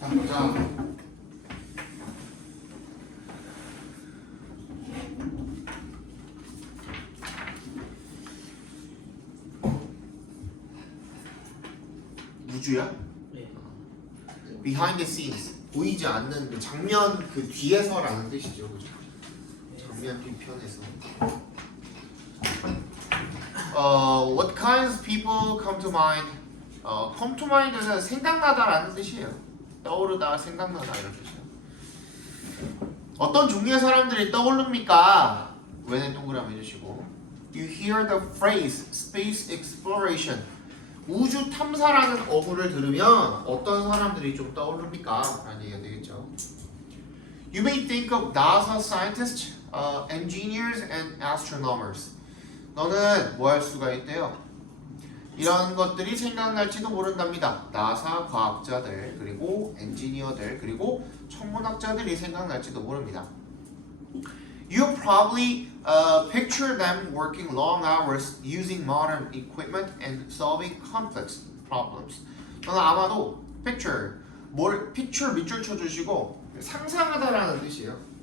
자, 보자. 우주야? 네. Behind the scenes. 보이지 않는 그 장면 그 뒤에서라는 뜻이죠. 그죠? 장면 뒤편에서. What kinds of people come to mind? come to mind은 생각나다라는 뜻이에요. 떠오르다, 생각나다 이런 뜻이에요. 어떤 종류의 사람들이 떠오릅니까? 왜는 동그라미 해주시고. You hear the phrase space exploration. 우주 탐사라는 어구를 들으면 어떤 사람들이 좀 떠오릅니까? 라는 얘기가 되겠죠. You may think of NASA scientists, engineers, and astronomers. 너는 뭐 할 수가 있대요? 이런 것들이 생각날지도 모른답니다. 나사 과학자들, 그리고 엔지니어들, 그리고 천문학자들이 생각날지도 모릅니다. You probably picture them working long hours using modern equipment and solving complex problems. 너는 아마도 picture 밑줄 쳐주시고 상상하다라는 뜻이에요.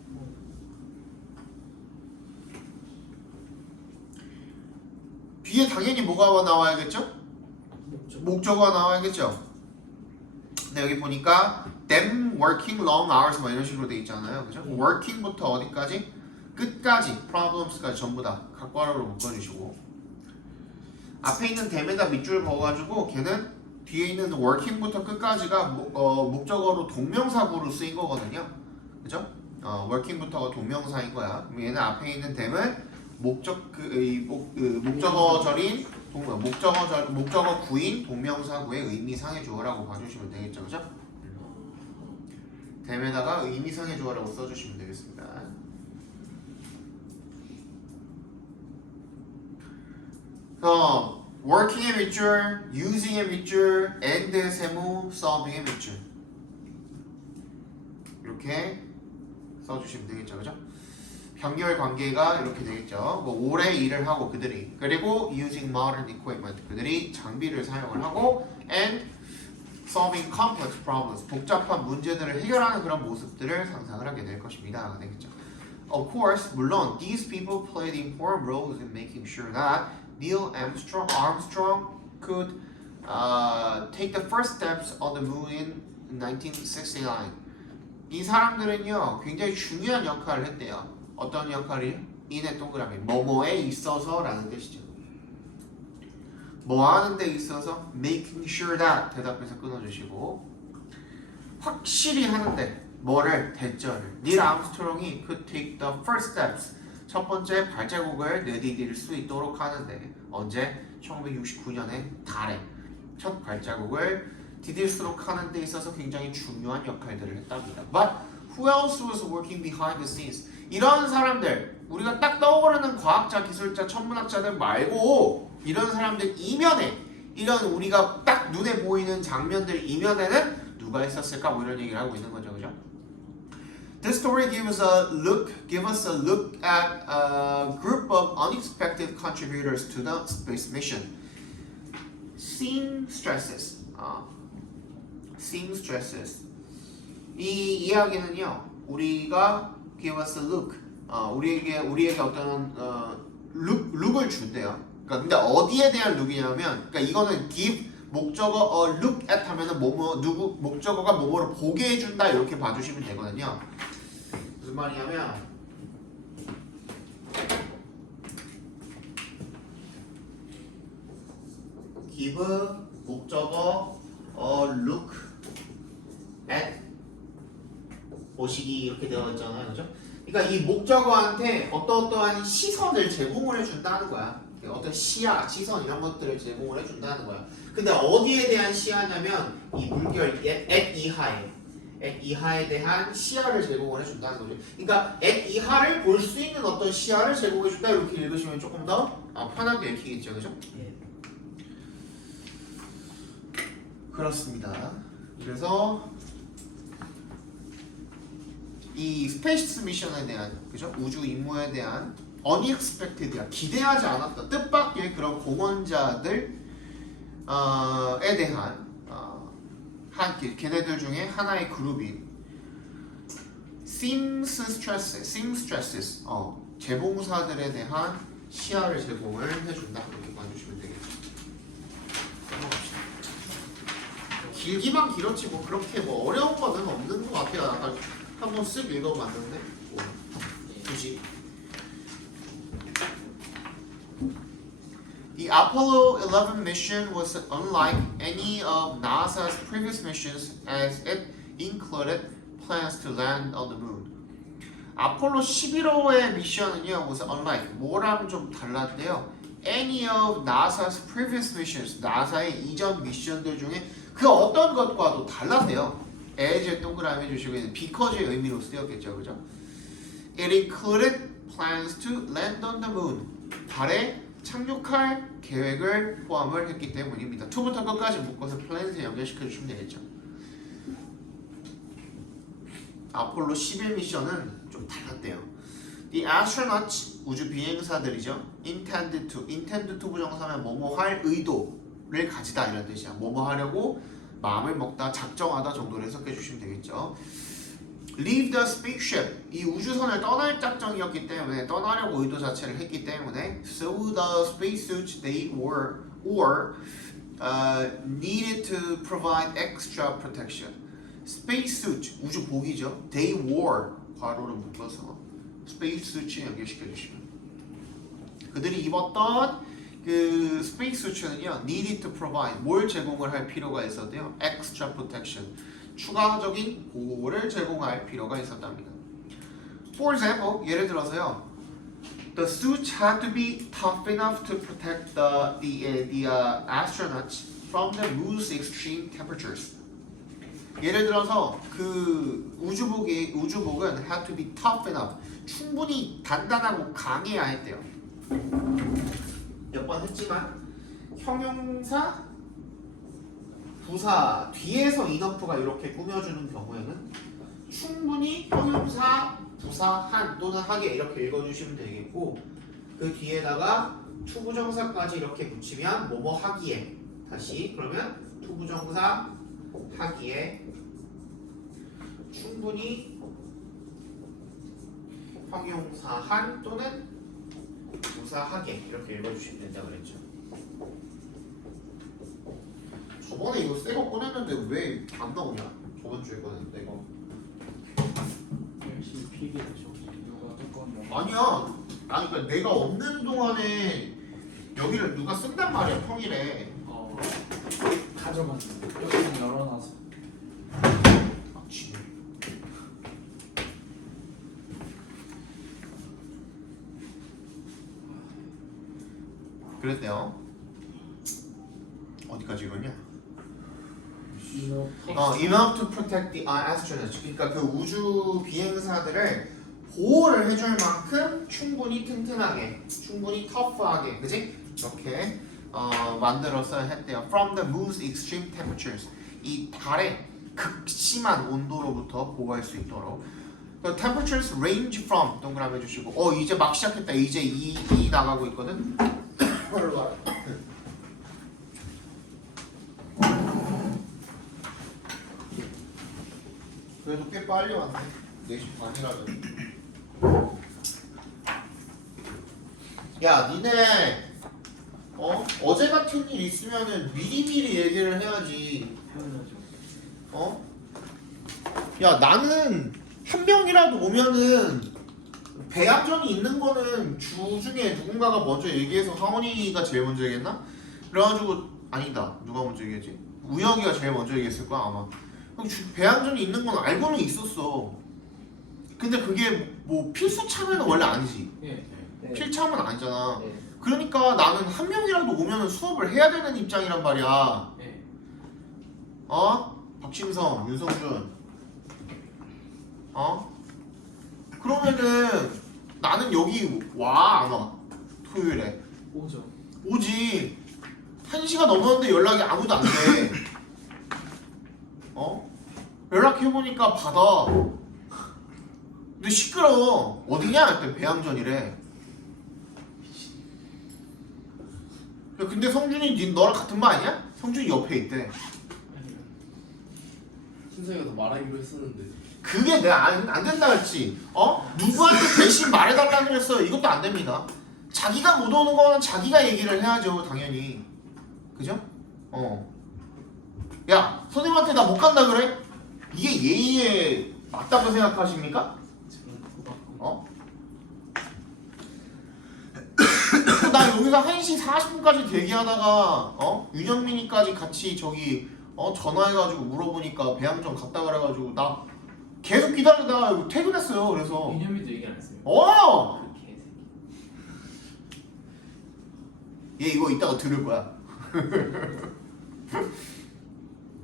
뒤에 당연히 뭐가 나와야겠죠? 목적어가 나와야겠죠? 근데 여기 보니까 them working long hours 뭐 이런 식으로 돼 있잖아요. 그죠? working부터 어디까지? 끝까지 problems까지 전부 다 각괄호로 묶어주시고 앞에 있는 them에다 밑줄 그어가지고 걔는 뒤에 있는 working부터 끝까지가 목적어로 동명사구로 쓰인 거거든요. 그죠? working부터가 동명사인 거야. 그럼 얘는 앞에 있는 them은 목적어절인 목적어 구인 동명사구의 의미상의 주어라고 봐주시면 되겠죠, 그죠? them에다가 의미상의 주어라고 써주시면 되겠습니다. working의 밑줄, using의 밑줄, and 세모, solving의 밑줄 이렇게 써주시면 되겠죠, 그죠? 병렬 관계가 이렇게 되겠죠. 뭐 오래 일을 하고 그들이 그리고 using modern equipment 그들이 장비를 사용을 하고 and solving complex problems 복잡한 문제들을 해결하는 그런 모습들을 상상을 하게 될 것입니다. 되겠죠. Of course, 물론 these people played important roles in making sure that Neil Armstrong could take the first steps on the moon in 1969. 이 사람들은요 굉장히 중요한 역할을 했대요. 어떤 역할이요? 인의 동그라미 뭐뭐에 있어서 라는 뜻이죠. 뭐 하는 데 있어서 making sure that 대답해서 끊어주시고 확실히 하는데 뭐를? 대절을 닐 암스트롱이 could take the first steps 첫 번째 발자국을 내디딜 수 있도록 하는데 언제? 1969년에 달에 첫 발자국을 디딜수록 하는 데 있어서 굉장히 중요한 역할들을 했답니다. But who else was working behind the scenes? 이런 사람들 우리가 딱 떠오르는 과학자, 기술자, 천문학자들 말고 이런 사람들 이면에 이런 우리가 딱 눈에 보이는 장면들 이면에는 누가 있었을까? 뭐 이런 얘기를 하고 있는 거죠, 그죠? This story gives us a look at a group of unexpected contributors to the space mission. Seamstresses. Seamstresses. 이 이야기는요, 우리가 give us a look. 우리에게 어떤 룩을 준대요. 그러니까 근데 어디에 대한 룩이냐면, 그러니까 이거는 give 목적어 look at 하면은 누구 목적어가 뭐뭐를 보게 해준다 이렇게 봐주시면 되거든요. 무슨 말이냐면 give 목적어 look at 보시기 이렇게 되어 있잖아요, 그죠? 그러니까 이 목적어한테 어떠한 시선을 제공을 해준다는 거야. 어떤 시야, 시선 이런 것들을 제공을 해준다는 거야. 근데 어디에 대한 시야냐면 이 물결 at 이하에 대한 시야를 제공을 해준다는 거죠. 그러니까 at 이하를 볼 수 있는 어떤 시야를 제공해준다 이렇게 읽으시면 조금 더 편하게 읽히겠죠, 그죠? 예. 그렇습니다. 그래서 이 스페이스 미션에 대한 그죠? 우주 임무에 대한 unexpected이야 기대하지 않았던 뜻밖의 그런 공헌자들에 대한 걔네들 중에 하나의 그룹인 seamstresses 재봉사들에 대한 시야를 제공을 해준다. 이렇게 봐주시면 되겠죠. 넘어갑시다. 길기만 길었지 뭐 그렇게 뭐 어려운 거는 없는 것 같아요. 아까 한번 쓱 읽어봤는데 뭐 굳이. The Apollo 11 mission was unlike any of NASA's previous missions as it included plans to land on the moon. 아폴로 11호의 미션은요, was unlike 뭐랑 좀 달랐대요. Any of NASA's previous missions, 나사의 이전 미션들 중에 그 어떤 것과도 달랐대요. as의 동그라미 해주시고 있는 because의 의미로 쓰였겠죠, 그죠? It included plans to land on the moon. 달에 착륙할 계획을 포함을 했기 때문입니다. to부터 끝까지 묶어서 plans에 연결시켜 주시면 되겠죠. 아폴로 11 미션은 좀 달랐대요. The astronauts 우주 비행사들이죠. intend to 부정사면 뭐뭐 할 의도를 가지다 이런 뜻이야. 뭐뭐 하려고 마음을 먹다, 작정하다 정도로 해석해 주시면 되겠죠. Leave the spaceship 이 우주선을 떠날 작정이었기 때문에 떠나려고 의도 자체를 했기 때문에 so the spacesuits they wore needed to provide extra protection. spacesuit 우주복이죠. They wore 괄호를 묶어서 spacesuit에 연결시켜 주시면 그들이 입었던 그 spacesuit는요 needed to provide 뭘 제공을 할 필요가 있었대요. extra protection 추가적인 보호를 제공할 필요가 있었답니다. For example, 예를 들어서요. The suits had to be tough enough to protect the astronauts from the moon's extreme temperatures. 예를 들어서 그 우주복은 had to be tough enough 충분히 단단하고 강해야 했대요. 몇 번 했지만 형용사 부사 뒤에서 enough가 이렇게 꾸며주는 경우에는 충분히 형용사 부사 한 또는 하게 이렇게 읽어주시면 되겠고 그 뒤에다가 투부정사까지 이렇게 붙이면 뭐뭐 하기에 다시 그러면 투부정사 하기에 충분히 형용사 한 또는 부사 하게 이렇게 읽어주시면 된다 그랬죠. 저번에 이거 새거 꺼냈는데 왜 안 나오냐? 저번 주에 꺼냈는데 이거. 열심히 필기했죠. 누가 뚜껑 아니야. 아니 그러니까 내가 없는 동안에 여기를 누가 쓴단 말이야 평일에. 가져갔는데 여기는 열어놔서. 닥치네. 그랬대요. 어디까지 읽었냐? enough to protect the astronauts. 그러니까 그 우주 비행사들을 보호를 해줄 만큼 충분히 튼튼하게, 충분히 tough하게, 그지? 이렇게 만들어서 했대요. From the moon's extreme temperatures. 이 달의 극심한 온도로부터 보호할 수 있도록. The temperatures range from 동그라미 해주시고, 이제 막 시작했다. 이제 이 나가고 있거든. 그래도 꽤 빨리 왔네. 4시 반이라도. 야, 니네 어제 같은 일 있으면은 미리미리 얘기를 해야지. 해야죠. 야, 나는 한 명이라도 오면은 배양전이 있는 거는 주 중에 누군가가 먼저 얘기해서 하원이가 제일 먼저 얘기했나? 그래가지고 아니다. 누가 먼저 얘기했지? 우혁이가 제일 먼저 얘기했을 거야 아마. 배양전이 있는 건 알고는 있었어. 근데 그게 뭐 필수 참여는 원래 아니지. 예. 네. 필참은 아니잖아. 네. 그러니까 나는 한 명이라도 오면은 수업을 해야 되는 입장이란 말이야. 예. 박신성, 윤성준. 그러면은 나는 여기 와 안 와? 토요일에 오죠. 오지. 1시가 넘었는데 연락이 아무도 안 돼. 연락해보니까 받아. 근데 시끄러워. 어디냐? 했더니 배양전이래. 야, 근데 성준이 너랑 같은 반 아니야? 성준이 옆에 있대. 아니요. 순서에서 말하기로 했었는데. 그게 내가 안 된다 했지. 누구한테 대신 말해달라 그랬어요. 이것도 안 됩니다. 자기가 못 오는 거는 자기가 얘기를 해야죠, 당연히. 그죠? 야, 선생님한테 나 못 간다 그래? 이게 예의에 맞다고 생각하십니까? 저는 그거 나 여기서 1시 40분까지 대기하다가 윤영민이까지 같이 저기 전화해가지고 물어보니까 배양점 갔다 그래가지고 나 계속 기다리다가 퇴근했어요. 그래서 이념이도 얘기 안 했어요. 어! 그 개새끼. 얘 이거 이따가 들을 거야.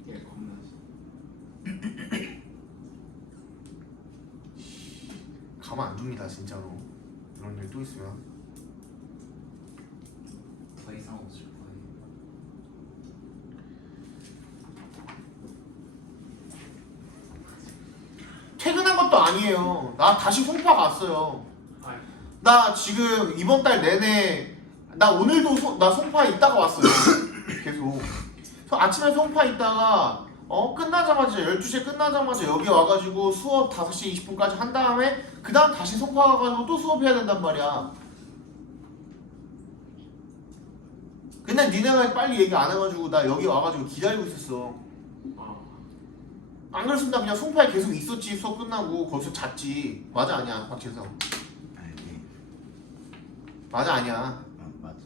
얘 겁나지. 가만 안 둡니다 진짜로. 이런 일 또 있으면. 더 이상 없을 거예요. 퇴근한 것도 아니에요. 나 다시 송파 갔어요. 아이, 나 지금 이번 달 내내 나 오늘도 나 송파 있다가 왔어요. 계속. 그래서 아침에 송파 있다가 끝나자마자 12시에 끝나자마자 여기 와가지고 수업 5시 20분까지 한 다음에 그 다음 다시 송파 가가지고 또 수업해야 된단 말이야. 근데 니네가 빨리 얘기 안 해가지고 나 여기 와가지고 기다리고 있었어. 안 그랬으면 나 그냥 송파에 계속 있었지. 수업 끝나고 거기서 잤지. 맞아 아니야 박진성? 아니, 맞아 아니야? 맞아.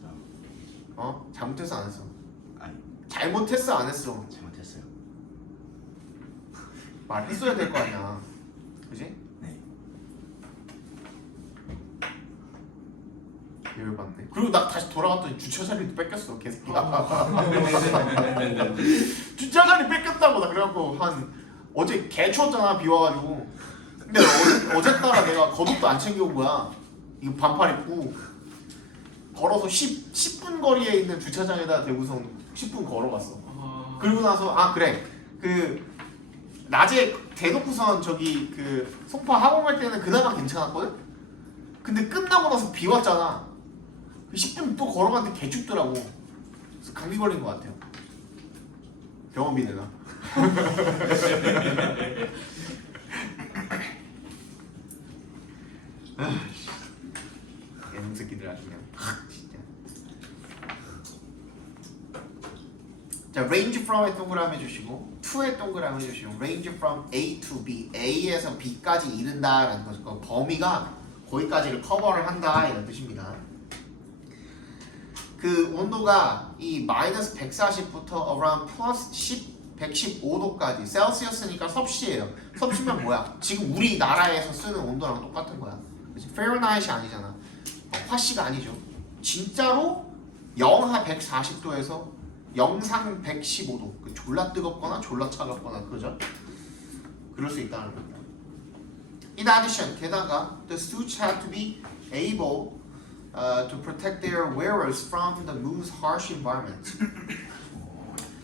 잘못했어 안 했어? 아니, 잘못했어 안 했어? 잘못했어요. 말했어야 될 거 아니야. 그지? 네. 열받네. 그리고 나 다시 돌아갔더니 주차 자리도 뺏겼어 개새끼야. 주차 자리 뺏겼다고. 나 그래갖고 어제 개 추웠잖아 비 와가지고. 근데 어제따라 내가 겉옷도 안 챙겨온 거야. 이거 반팔 입고 걸어서 10분 거리에 있는 주차장에다 대고서 10분 걸어갔어. 그리고 나서 그래 그 낮에 대놓고선 저기 그 송파 학원 갈 때는 그나마 괜찮았거든. 근데 끝나고 나서 비 왔잖아. 10분 또 걸어갔는데 개 춥더라고. 그래서 감기 걸린 것 같아요. 병원비 내가. 애는 새끼들 아주 그냥 진짜. 자, range from에 동그라미 해주시고 to에 동그라미 해주시고 range from A to B, A에서 B까지 이른다라는 거죠. 그 범위가 거기까지를 커버를 한다 이런 뜻입니다. 그 온도가 이 마이너스 140부터 around 플러스 115도까지 셀시어스니까 섭씨예요. 섭씨면 뭐야? 지금 우리나라에서 쓰는 온도랑 똑같은 거야. 그치? 페르나이트이 아니잖아. 화씨가 아니죠. 진짜로 영하 140도에서 영상 115도. 그 졸라 뜨겁거나 졸라 차갑거나 그러죠. 그럴 수 있다는 겁니다. In addition, 게다가 the suits have to be able to protect their wearers from the moon's harsh environment.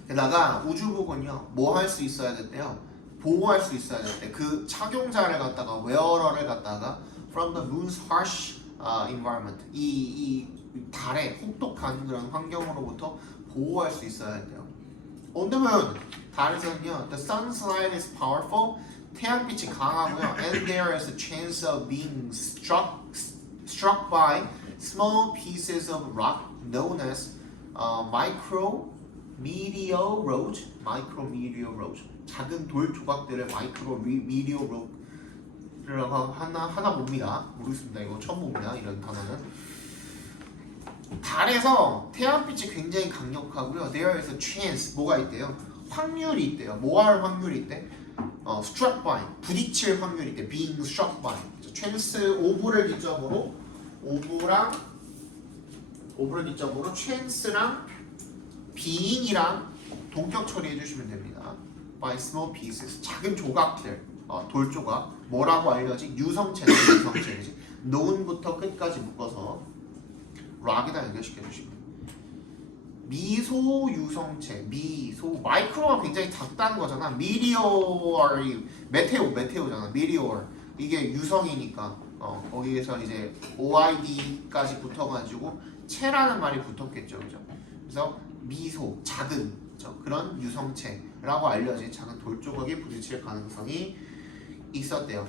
게다가 우주복은요, 뭐 할 수 있어야 됐대요? 보호할 수 있어야 됐대. 그 착용자를 갖다가 wearer를 갖다가 from the moon's harsh environment. 이 달의 혹독한 그런 환경으로부터 보호할 수 있어야 돼요. On the moon, 달에서는요, the sun's light is powerful. 태양빛이 강하고요, and there is a chance of being struck by small pieces of rock known as micrometeorite. 작은 돌 조각들을 micrometeorite라고 하나 봅니다. 모르겠습니다. 이거 처음 봅니다. 이런 단어는. 달에서 태양빛이 굉장히 강력하고요. There is a chance. 뭐가 있대요? 확률이 있대요. 뭐 할 확률이 있대? struck by. 부딪힐 확률이 있대. being struck by. chance 오브를 기점으로 오브를 기점으로 chance랑 being이랑 동격 처리해 주시면 됩니다. by small pieces. 작은 조각들. 돌 조각. 뭐라고 알려지? 유성체네. 유성체지. known부터 끝까지 묶어서 락에다 연결시켜 주시면 미소 유성체, 마이크로가 굉장히 작다는 거잖아. 메테오잖아. 미리오어 이게 유성이니까 거기에서 이제 OID까지 붙어가지고 체라는 말이 붙었겠죠, 그죠? 그래서 미소, 작은 그런 유성체 라고 알려진 작은 돌 조각이 부딪힐 가능성이 있었대요.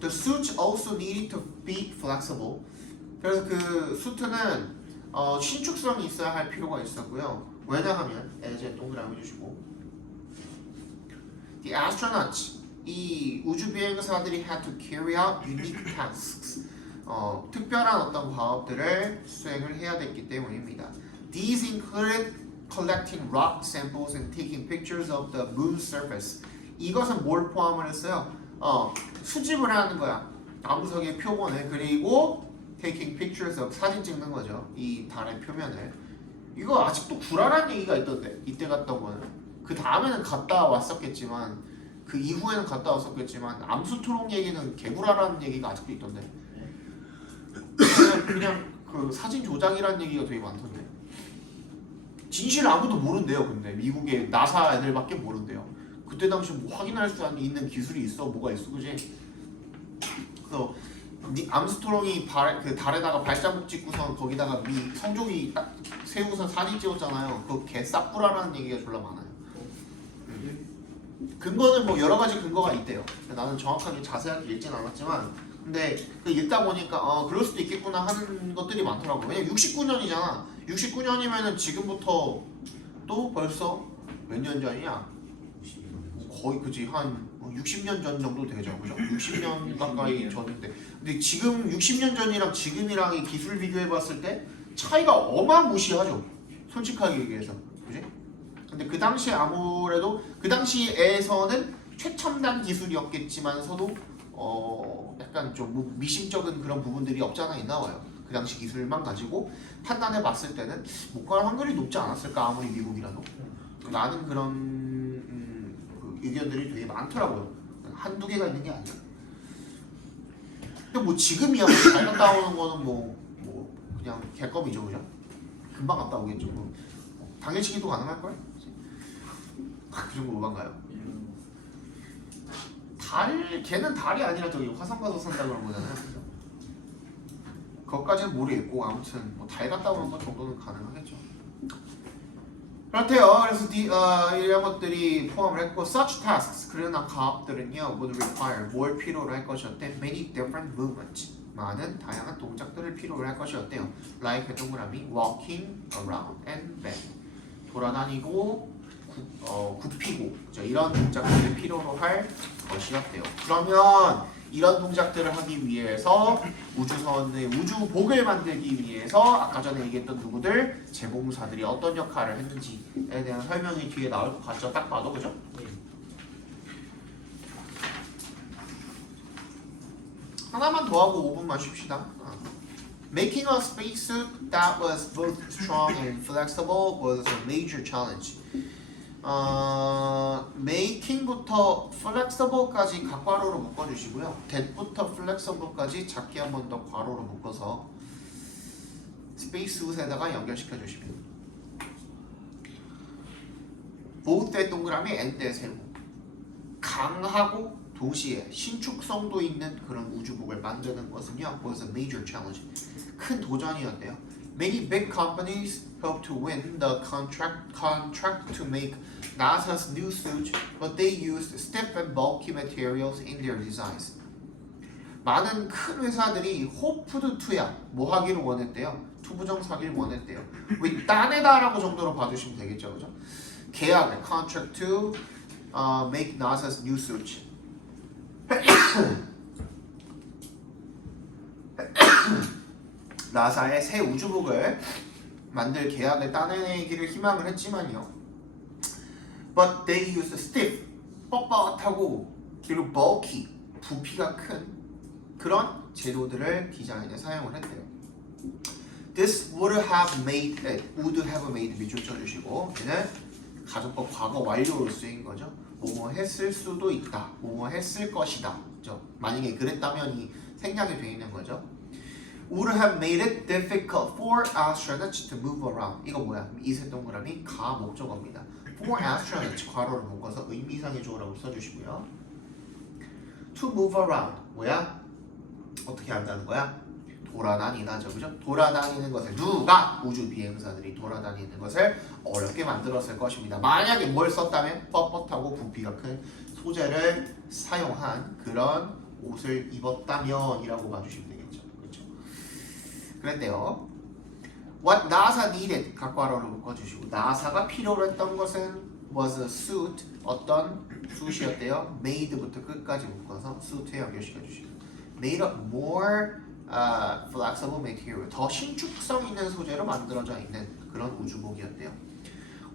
The suit also needed to be flexible. 그래서 그 수트는 신축성이 있어야 할 필요가 있었고요. 왜냐하면 에제 동그라미 해주시고 The astronauts 이 우주 비행사들이 had to carry out unique tasks. 특별한 어떤 과업들을 수행을 해야 됐기 때문입니다. These included collecting rock samples and taking pictures of the moon's surface. 이것은 뭘 포함을 했어요? 수집을 하는 거야. 나무석의 표본을. 그리고 taking pictures of 사진 찍는 거죠. 이 달의 표면을. 이거 아직도 구라라는 얘기가 있던데. 이때 갔다 오고는. 그 다음에는 갔다 왔었겠지만 그 이후에는 갔다 왔었겠지만 암수토록 얘기는 개구라라는 얘기가 아직도 있던데. 그냥 그 사진 조작이라는 얘기가 되게 많던데. 진실 아무도 모른대요. 근데 미국의 나사 애들밖에 모른대요. 그때 당시 뭐 확인할 수 있는 기술이 있어? 뭐가 있어? 그지? 그래서 암스트롱이 그 달에다가 발자국 찍고선 거기다가 성종이 딱 세우고선 사진 찍었잖아요. 그거 개싹구라라는 얘기가 졸라 많아요. 근거는 뭐 여러 가지 근거가 있대요. 나는 정확하게 자세하게 읽진 않았지만 근데 그 읽다 보니까 그럴 수도 있겠구나 하는 것들이 많더라고요. 왜냐면 69년이잖아. 69년이면은 지금부터 또 벌써 몇 년 전이야? 거의 그지 한 60년 전 정도 되죠. 그죠? 60년 가까이 전인데 근데 지금 60년 전이랑 지금이랑 기술 비교해 봤을 때 차이가 어마무시하죠. 솔직하게 얘기해서. 그지? 근데 그 당시에 아무래도 그 당시에서는 최첨단 기술이었겠지만서도 약간 좀 미심쩍은 그런 부분들이 없지 않아 있나 봐요. 그 당시 기술만 가지고 판단해 봤을 때는 못 갈 확률이 높지 않았을까 아무리 미국이라도 라는 그런 그 의견들이 되게 많더라고요. 한두 개가 있는 게 아니야. 근데 뭐 지금이야 뭐 잘 갔다 오는 거는 뭐 그냥 개껌이죠. 그죠? 금방 갔다 오겠죠. 뭐 당일치기도 가능할걸? 그 정도 오반가요? 걔는 달이 아니라 저기 화성 가서 산다 그런 거잖아요. 그죠? 그것까지는 모르겠고 아무튼 뭐 달 갔다 오는 것 정도는 가능하겠죠. 그렇대요. 그래서 이런 것들이 포함을 했고 such tasks 그러나 가업들은요 would require 뭘 필요로 할 것이었대? Many different movements 많은 다양한 동작들을 필요로 할 것이었대요. Like 동그라미 walking around and back 돌아다니고 굽히고 이런 동작들을 필요로 할 것이었대요. 그러면 이런 동작들을 하기 위해서 우주선의 우주복을 만들기 위해서 아까 전에 얘기했던 누구들 제공사들이 어떤 역할을 했는지에 대한 설명이 뒤에 나올 것 같죠? 딱 봐도 그죠? 하나만 더 하고 5분만 쉽시다. Making a spacesuit that was both strong and flexible was a major challenge. making부터 flexible까지 각괄호로 묶어주시고요. that부터 flexible까지 작게 한 번 더 괄호로 묶어서 spacesuit에다가 연결시켜 주시면 both의 동그라미 and의 세모 강하고 동시에 신축성도 있는 그런 우주복을 만드는 것은요 was a major challenge. 큰 도전이었대요. Many big companies hope to win the contract to make NASA's new suit, but they used stiff and bulky materials in their designs. 많은 큰 회사들이 hoped to야 뭐 하기를 원했대요? 투부정 사기를 원했대요. 왜 따내다라고 정도로 봐주시면 되겠죠, 그죠? 계약을 contract to make NASA's new suit. 나사의 새 우주복을 만들 계약을 따내기를 희망을 했지만요. But they used stiff, 뻣뻣하고 그리고 bulky, 부피가 큰 그런 재료들을 디자인에 사용을 했대요. This would have made 밑줄 쳐주시고 얘는 가정법 과거 완료로 쓰인 거죠. 뭐뭐 했을 수도 있다, 뭐뭐 했을 것이다. 그죠? 만약에 그랬다면이 생략이 되어 있는 거죠. would have made it difficult for astronauts to move around. 이거 뭐야? 이세 동그라미 가 목적어입니다. for astronauts 괄호를 묶어서 의미상의 조어라고 써주시고요. to move around 뭐야? 어떻게 한다는 거야? 돌아다니다죠, 그죠? 돌아다니는 것을 누가 우주 비행사들이 돌아다니는 것을 어렵게 만들었을 것입니다. 만약에 뭘 썼다면 뻣뻣하고 부피가 큰 소재를 사용한 그런 옷을 입었다면이라고 봐주시면 되겠죠, 그렇죠? 그랬대요. What NASA needed 각괄호를 묶어주시고 나사가 필요로 했던 것은 was a suit 어떤 suit이었대요. made부터 끝까지 묶어서 suit에 연결시켜 주시고 made of more flexible material 더 신축성 있는 소재로 만들어져 있는 그런 우주복이었대요.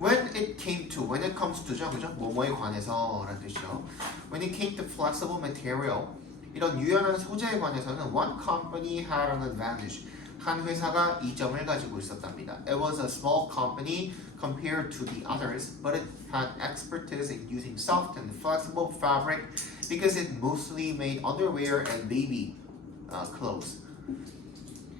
When it comes to죠, 그죠? 뭐뭐에 관해서 라는 뜻이죠. When it came to flexible material 이런 유연한 소재에 관해서는 one company had an advantage 한 회사가 이점을 가지고 있었답니다. It was a small company compared to the others, but it had expertise in using soft and flexible fabric because it mostly made underwear and baby clothes.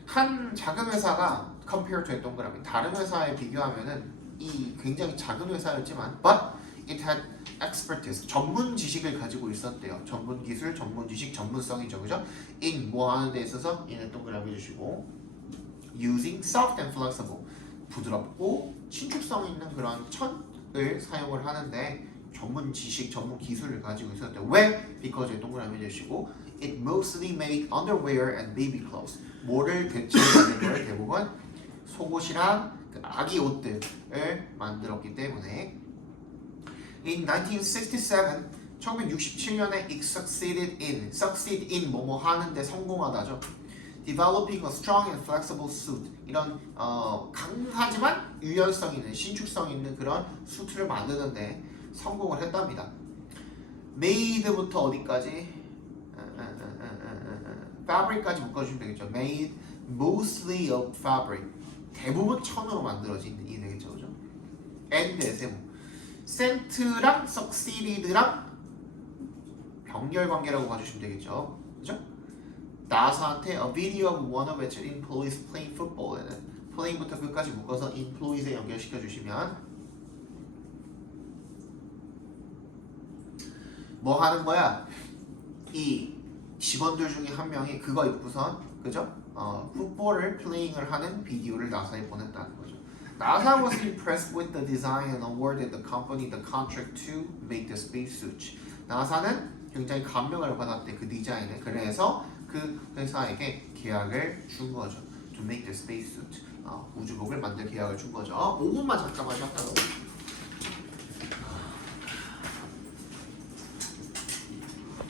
한 작은 회사가 compared to 동그라미 다른 회사에 비교하면은 이 굉장히 작은 회사였지만, but it had expertise 전문 지식을 가지고 있었대요. 전문 기술, 전문 지식, 전문성이죠, 그죠? in 뭐 하는 데 있어서 얘는 동그라미 주시고. using soft and flexible 부드럽고 신축성 있는 그런 천을 사용을 하는데 전문 지식, 전문 기술을 가지고 있었대요. 왜? Because 동그라미 주시고 it mostly made underwear and baby clothes 뭐를 대체하는 걸 대부분 속옷이랑 그 아기 옷들을 만들었기 때문에 In 1967 1967년에 it succeed in 뭐뭐 하는데 성공하다죠. Developing a strong and flexible suit 이런 강하지만 유연성 있는 신축성 있는 그런 수트를 만드는데 성공을 했답니다. Made부터 어디까지? Fabric까지 묶어주시면 되겠죠. Made mostly of fabric 대부분 천으로 만들어진 이 되겠죠, 그죠? And 세모 Cent랑 succeeded랑 병렬 관계라고 봐주시면 되겠죠, 그죠? 나사한테 a video of one of its employees playing football에는 playing부터 끝까지 묶어서 employees에 연결시켜 주시면 뭐 하는 거야? 이 직원들 중에 한 명이 그거 입고선 그죠? 풋볼을 플레잉을 하는 비디오를 나사에 보냈다는 거죠. NASA was impressed with the design and awarded the company the contract to make the spacesuit. 나사는 굉장히 감명을 받았대 그 디자인에. 그래서 그 회사에게 계약을 준 거죠. To make the spacesuit. 우주복을 만들 계약을 준 거죠. 5분만 잠깐만 쉬었다가